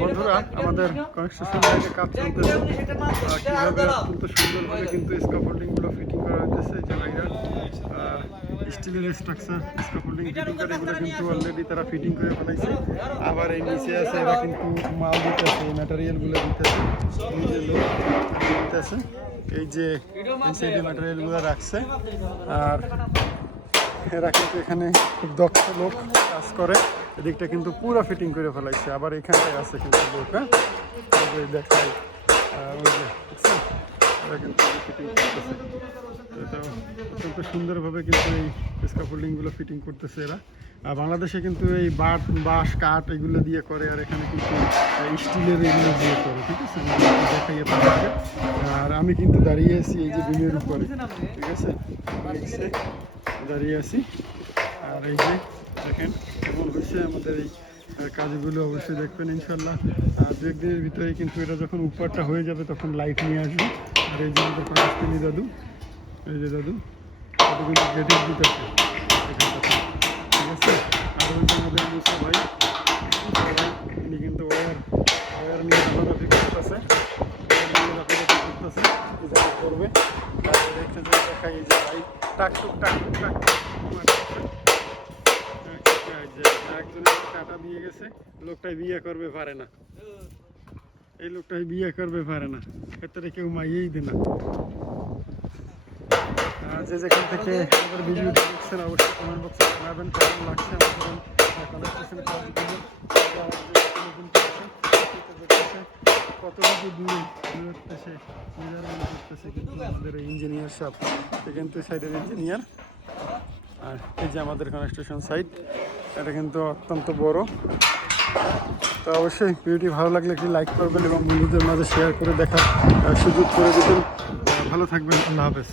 বন্ধুরা, আমাদের কনস্ট্রাকশন লাইনে কাজ চলতেছে। কীভাবে অত্যন্ত সুন্দরভাবে কিন্তু স্কাফোল্ডিংগুলো ফিটিং করা হইতেছে। যে ভাইরা স্টিলের স্ট্রাকচার স্কাফোল্ডিং ফিটিং করে এগুলো কিন্তু অলরেডি তারা ফিটিং করে ফেলাইছে। আবার এই নিচে আছে এরা কিন্তু মাল দিতেছে, এই ম্যাটেরিয়ালগুলো দিতেছে, এই যে লোক দিতেছে, এই যে এই সাইডে ম্যাটেরিয়ালগুলো রাখছে। আর এরা কিন্তু এখানে খুব দক্ষ লোক কাজ করে। এদিকটা কিন্তু পুরো ফিটিং করে ফেলাইছে। আবার এখানটায় আছে কিন্তু লোক, হ্যাঁ দেখাই, ওই যে এরা কিন্তু ফিটিং করতেছে। এটা অত্যন্ত সুন্দরভাবে কিন্তু এই স্কাফোল্ডিংগুলো ফিটিং করতেছে এরা। আর বাংলাদেশে কিন্তু এই বাঁশ কাঠ এগুলো দিয়ে করে, আর এখানে কিন্তু স্টিলের এগুলো দিয়ে করে। ঠিক আছে, দেখাই আপনাদেরকে। আর আমি কিন্তু দাঁড়িয়ে আছি এই যে বিমের উপরে, ঠিক আছে, দাঁড়িয়ে আছি। আর এই যে দেখেন কেমন হয়েছে আমাদের এই কাজগুলো, অবশ্যই দেখবেন ইনশাল্লাহ। দু একদিনের ভিতরে কিন্তু এটা যখন উপরটা হয়ে যাবে তখন লাইট নিয়ে আসবে। আর এই যে আমাদের পাকিস্তানি দাদু, এই যে দাদু কিন্তু গেটিং দিতেছে এখানটাতে, ঠিক আছে। আর ওই যে আমাদের মুসা ভাই, ইনি কিন্তু ওয়ার নিয়ে লাফালাফি করতেছে, করবে। একটা যে দেখাই, এই যে ভাই টাকটুক একজনের টাটা দিয়ে গেছে, লোকটাই বিয়ে করবে পারে না, এই লোকটাই বিয়ে করবে পারে না, ক্ষেত্রে কেউ মাইয়েই দে না। যে যেখান থেকে আমাদের ভিডিওটি দেখছেন অবশ্যই কমেন্ট বক্সে জানাবেন কেমন লাগছে আমাদের কনস্ট্রাকশন কাজগুলো, কতটুকু দূরে করতেছে, মেজারমেন্ট করতেছে কিন্তু আমাদের ইঞ্জিনিয়ার সব, কিন্তু সাইডের ইঞ্জিনিয়ার। আর এই যে আমাদের কনস্ট্রাকশন সাইট, এটা কিন্তু অত্যন্ত বড়। তো অবশ্যই ভিডিওটি ভালো লাগলে একটি লাইক করবেন এবং বন্ধুদের মাঝে শেয়ার করে দেখার সুযোগ করে দেবেন। ভালো থাকবেন, আল্লাহ হাফেজ।